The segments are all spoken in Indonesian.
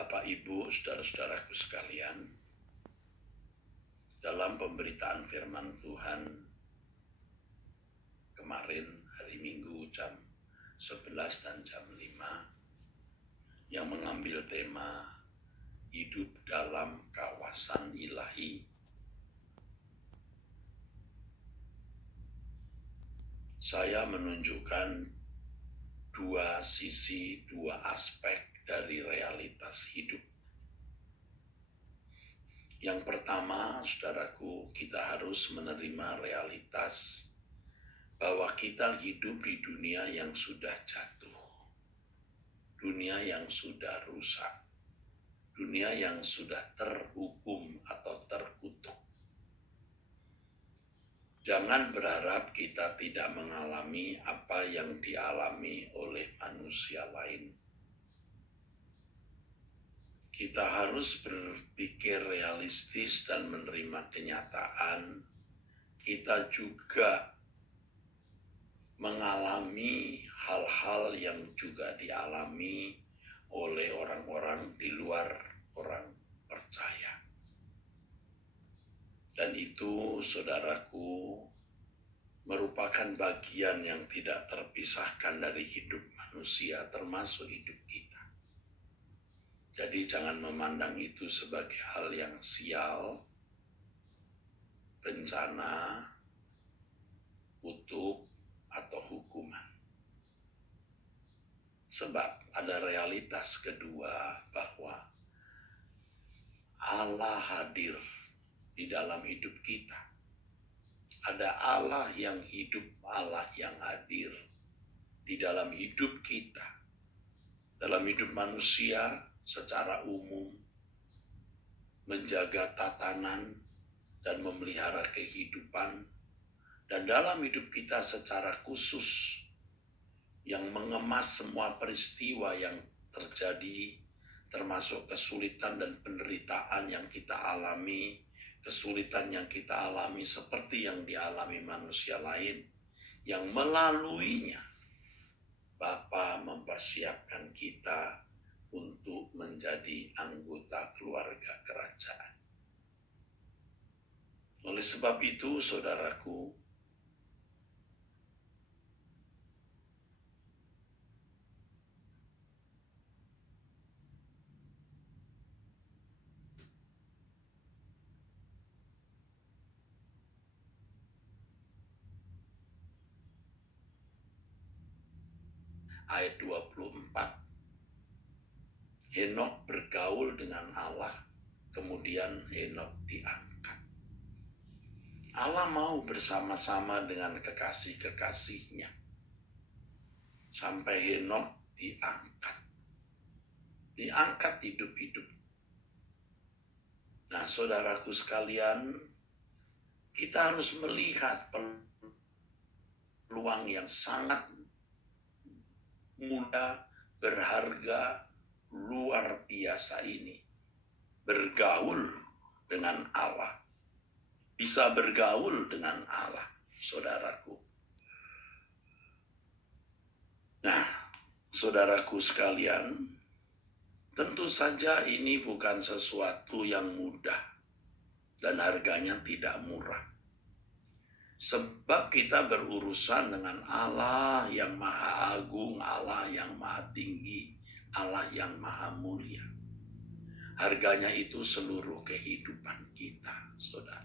Bapak, Ibu, saudara-saudaraku sekalian, dalam pemberitaan firman Tuhan kemarin hari Minggu jam 11 dan jam 5 yang mengambil tema hidup dalam kawasan ilahi, saya menunjukkan dua sisi, dua aspek dari realitas hidup. Yang pertama, saudaraku, kita harus menerima realitas bahwa kita hidup di dunia yang sudah jatuh, dunia yang sudah rusak, dunia yang sudah terhukum atau terkutuk. Jangan berharap kita tidak mengalami apa yang dialami oleh manusia lain. Kita harus berpikir realistis dan menerima kenyataan. Kita juga mengalami hal-hal yang juga dialami oleh orang-orang di luar orang percaya. Dan itu, saudaraku, merupakan bagian yang tidak terpisahkan dari hidup manusia, termasuk hidup kita. Jadi jangan memandang itu sebagai hal yang sial, bencana, kutuk, atau hukuman. Sebab ada realitas kedua bahwa Allah hadir di dalam hidup kita. Ada Allah yang hidup, Allah yang hadir di dalam hidup kita. Dalam hidup manusia secara umum, menjaga tatanan dan memelihara kehidupan, dan dalam hidup kita secara khusus, yang mengemas semua peristiwa yang terjadi, termasuk kesulitan dan penderitaan yang kita alami, kesulitan yang kita alami seperti yang dialami manusia lain, yang melaluinya Bapa mempersiapkan kita untuk menjadi anggota keluarga kerajaan. Oleh sebab itu, saudaraku, ayat 24, Henokh bergaul dengan Allah, kemudian Henokh diangkat. Allah mau bersama-sama dengan kekasih-kekasihnya sampai Henokh diangkat hidup-hidup. Nah, saudaraku sekalian, kita harus melihat peluang yang sangat mudah, berharga, luar biasa ini. Bergaul dengan Allah. Bisa bergaul dengan Allah, saudaraku. Nah, saudaraku sekalian, tentu saja ini bukan sesuatu yang mudah dan harganya tidak murah. Sebab kita berurusan dengan Allah yang maha agung, Allah yang maha tinggi, Allah yang maha mulia. Harganya itu seluruh kehidupan kita, saudara.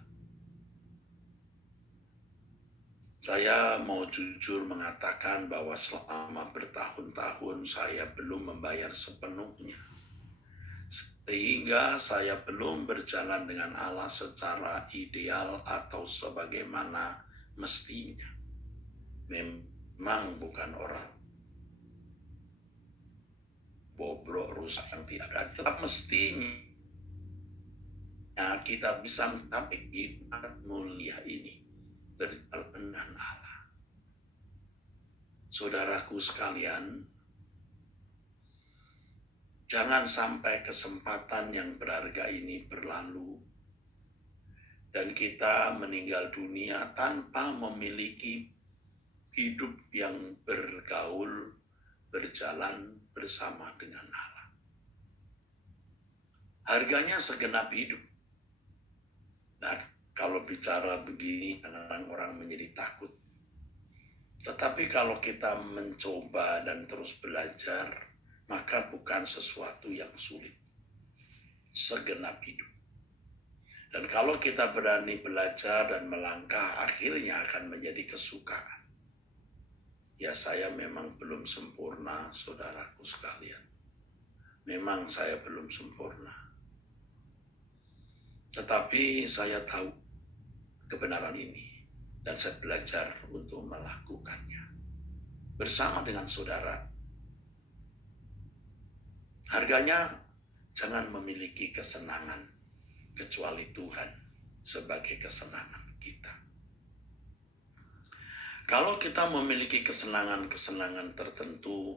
Saya mau jujur mengatakan bahwa selama bertahun-tahun saya belum membayar sepenuhnya. Sehingga saya belum berjalan dengan Allah secara ideal atau sebagaimana mestinya. Memang bukan orang bobrok rusak yang tidak ada. Tetap mestinya kita bisa mencapai hikmat mulia ini berjalan dengan Allah. Saudaraku sekalian, jangan sampai kesempatan yang berharga ini berlalu dan kita meninggal dunia tanpa memiliki hidup yang bergaul, berjalan bersama dengan Allah. Harganya segenap hidup. Nah, kalau bicara begini, kadang orang menjadi takut. Tetapi kalau kita mencoba dan terus belajar, maka bukan sesuatu yang sulit. Segenap hidup. Dan kalau kita berani belajar dan melangkah, akhirnya akan menjadi kesukaan. Ya, saya memang belum sempurna, saudaraku sekalian. Memang saya belum sempurna. Tetapi saya tahu kebenaran ini. Dan saya belajar untuk melakukannya. Bersama dengan saudara. Harganya jangan memiliki kesenangan. Kecuali Tuhan sebagai kesenangan kita. Kalau kita memiliki kesenangan-kesenangan tertentu,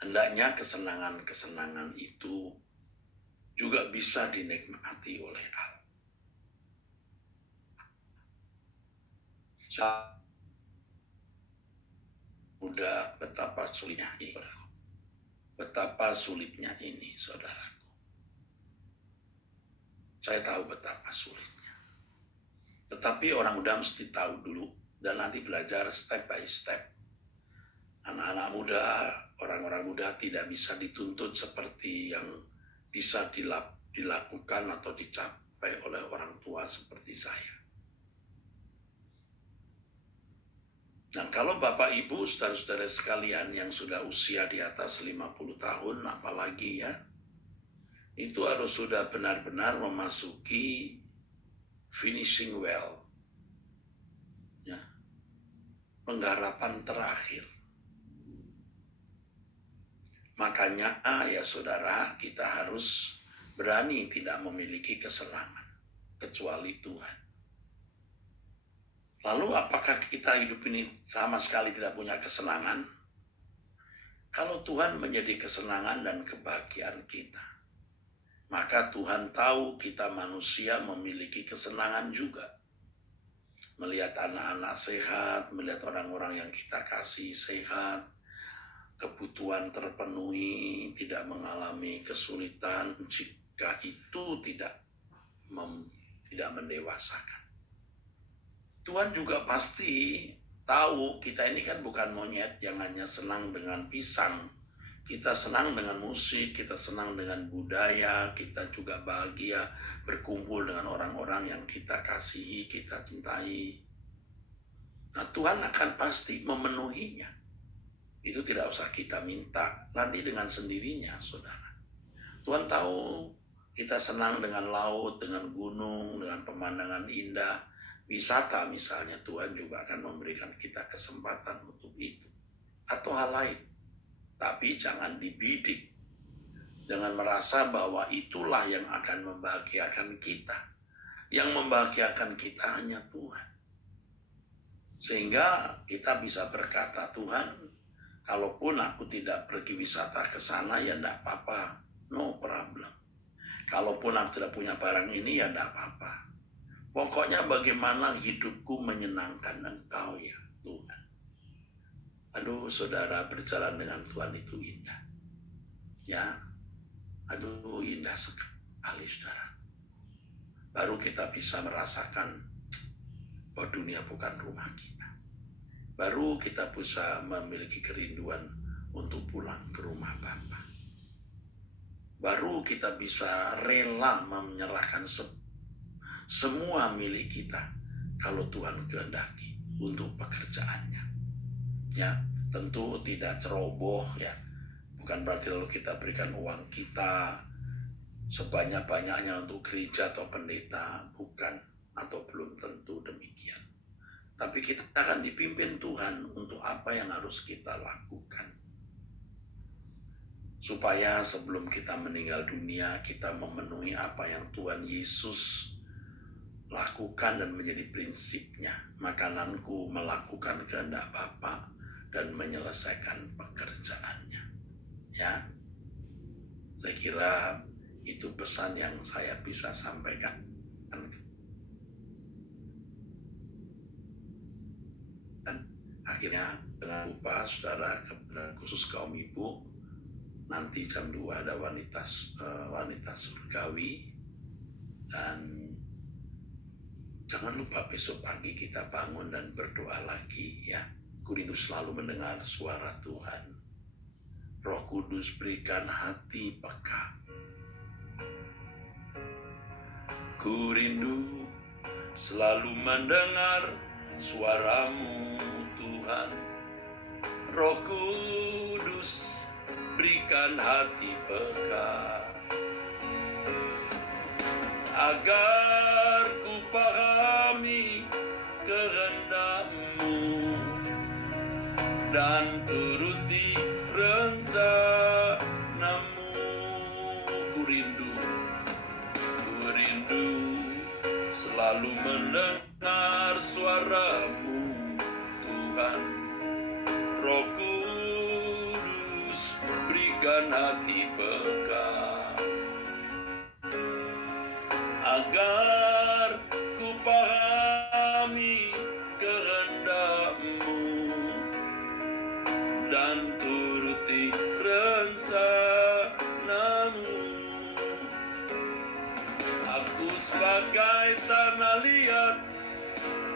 hendaknya kesenangan-kesenangan itu juga bisa dinikmati oleh Allah. Udah betapa sulitnya ini, betapa sulitnya ini, saudaraku. Saya tahu betapa sulitnya. Tetapi orang muda mesti tahu dulu dan nanti belajar step by step. Anak-anak muda, orang-orang muda tidak bisa dituntut seperti yang bisa dilakukan atau dicapai oleh orang tua seperti saya. Nah, kalau Bapak Ibu, saudara-saudara sekalian yang sudah usia di atas 50 tahun, apalagi ya, itu harus sudah benar-benar memasuki finishing well. Ya, penggarapan terakhir. Makanya ya saudara, kita harus berani tidak memiliki kesenangan kecuali Tuhan. Lalu apakah kita hidup ini sama sekali tidak punya kesenangan? Kalau Tuhan menjadi kesenangan dan kebahagiaan kita, maka Tuhan tahu kita manusia memiliki kesenangan juga. Melihat anak-anak sehat, melihat orang-orang yang kita kasih sehat, kebutuhan terpenuhi, tidak mengalami kesulitan, jika itu tidak mendewasakan. Tuhan juga pasti tahu kita ini kan bukan monyet yang hanya senang dengan pisang. Kita senang dengan musik, kita senang dengan budaya, kita juga bahagia berkumpul dengan orang-orang yang kita kasihi, kita cintai. Nah, Tuhan akan pasti memenuhinya. Itu tidak usah kita minta, nanti dengan sendirinya, saudara. Tuhan tahu kita senang dengan laut, dengan gunung, dengan pemandangan indah, wisata misalnya. Tuhan juga akan memberikan kita kesempatan untuk itu. Atau hal lain. Tapi jangan dibidik dengan merasa bahwa itulah yang akan membahagiakan kita. Yang membahagiakan kita hanya Tuhan. Sehingga kita bisa berkata, Tuhan, kalaupun aku tidak pergi wisata ke sana, ya tidak apa-apa. No problem. Kalaupun aku tidak punya barang ini, ya tidak apa-apa. Pokoknya bagaimana hidupku menyenangkan Engkau ya Tuhan. Aduh saudara, berjalan dengan Tuhan itu indah. Ya, aduh indah sekali saudara. Baru kita bisa merasakan bahwa dunia bukan rumah kita. Baru kita bisa memiliki kerinduan untuk pulang ke rumah Bapa. Baru kita bisa rela menyerahkan semua milik kita kalau Tuhan kehendaki untuk pekerjaannya. Ya, tentu tidak ceroboh ya. Bukan berarti lalu kita berikan uang kita sebanyak-banyaknya untuk gereja atau pendeta, bukan, atau belum tentu demikian. Tapi kita akan dipimpin Tuhan untuk apa yang harus kita lakukan. Supaya sebelum kita meninggal dunia, kita memenuhi apa yang Tuhan Yesus lakukan dan menjadi prinsipnya. Makananku melakukan kehendak Bapa dan menyelesaikan pekerjaannya. Ya, saya kira itu pesan yang saya bisa sampaikan. Dan akhirnya dengan lupa saudara, khusus kaum ibu, Nanti jam 2 ada wanita surgawi. Dan jangan lupa besok pagi kita bangun dan berdoa lagi ya. Ku rindu selalu mendengar suara Tuhan. Roh Kudus berikan hati peka. Ku rindu selalu mendengar suaramu Tuhan. Roh Kudus berikan hati peka, agar ku pahami kehendak-Mu dan turuti rencana-Mu. Ku rindu selalu mendengar suara-Mu Tuhan. Roh Kudus berikan hati peka, agar ku pahami kehendak-Mu dan turuti rencana-Mu. Aku sebagai tanah liat,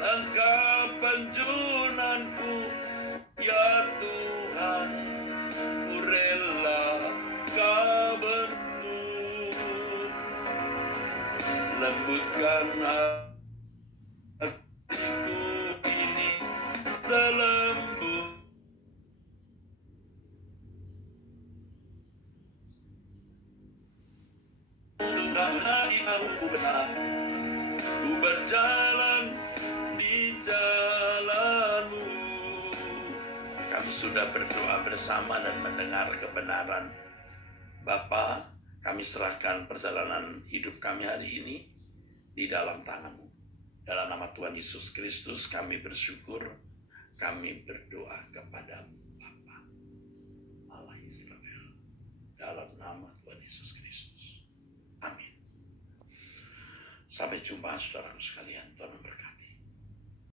Engkau penjunanku, ya Tuhan. Ku rela Kau bentuk, lembutkan hatiku ini selembut Tuhan. Aku benar, ku berjalan di jalan-Mu. Kami sudah berdoa bersama dan mendengar kebenaran. Bapa, kami serahkan perjalanan hidup kami hari ini di dalam tangan-Mu. Dalam nama Tuhan Yesus Kristus kami bersyukur, kami berdoa kepada-Mu Bapa Allah Israel. Dalam nama Tuhan Yesus Kristus. Amin. Sampai jumpa saudara sekalian, Tuhan memberkati.